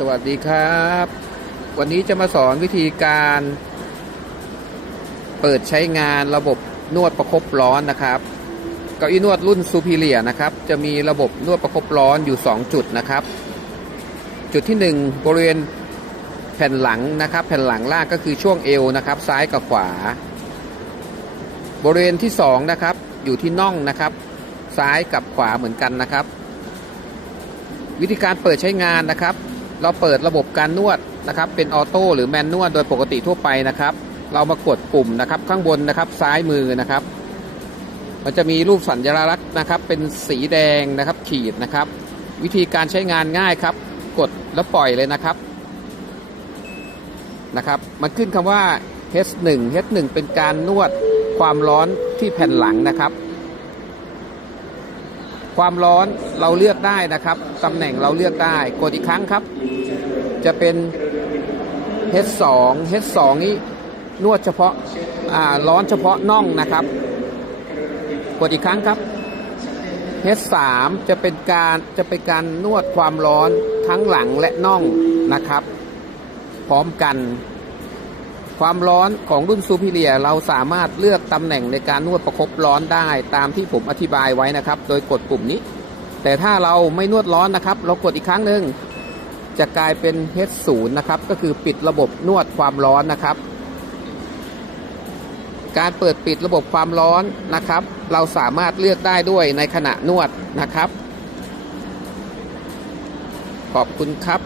สวัสดีครับ วันนี้จะมาสอนวิธีการ เปิดใช้งานระบบนวดประคบร้อนนะครับเก้าอี้นวดรุ่นซูพิเลียนะครับ จะมีระบบนวดประคบร้อนอยู่ 2 จุดนะครับ จุดที่ 1 บริเวณแผ่นหลังนะครับ แผ่นหลังล่างก็คือช่วงเอวนะครับ ซ้ายกับขวา บริเวณที่ 2 นะครับ อยู่ที่น่องนะครับ ซ้ายกับขวาเหมือนกันนะครับ วิธีการเปิดใช้งานนะครับ เราเปิดระบบการนวดนะครับ เป็นออโต้หรือแมนนวดโดยปกติทั่วไปนะครับ เรามากดปุ่มนะครับ ข้างบนนะครับ ซ้ายมือนะครับ มันจะมีรูปสัญลักษณ์นะครับ เป็นสีแดงนะครับขีดนะครับ วิธีการใช้งานง่ายครับ กดแล้วปล่อยเลยนะครับนะครับ มันขึ้นคำว่า H1 H1 เป็นการนวดความร้อนที่แผ่นหลังนะครับ ความร้อนเราเลือกได้นะครับตำแหน่งเราเลือกได้กดอีกครั้งครับ จะเป็น H2 H2 นี้นวดเฉพาะาร้อนเฉพาะน่องนะครับ กดอีกครั้งครับ H3 จะเป็นการจะเป็นการนวดความร้อนทั้งหลังและน่องนะครับ พร้อมกัน ความร้อนของรุ่นซูพิเลียเราสามารถเลือกตำแหน่งในการนวดประคบร้อนได้ตามที่ผมอธิบายไว้นะครับ โดยกดปุ่มนี้ แต่ถ้าเราไม่นวดร้อนนะครับ เรากดอีกครั้งหนึ่งจะกลายเป็น H0 นะครับ ก็คือปิดระบบนวดความร้อนนะครับ การเปิดปิดระบบความร้อนนะครับ เราสามารถเลือกได้ด้วยในขณะนวดนะครับ ขอบคุณครับ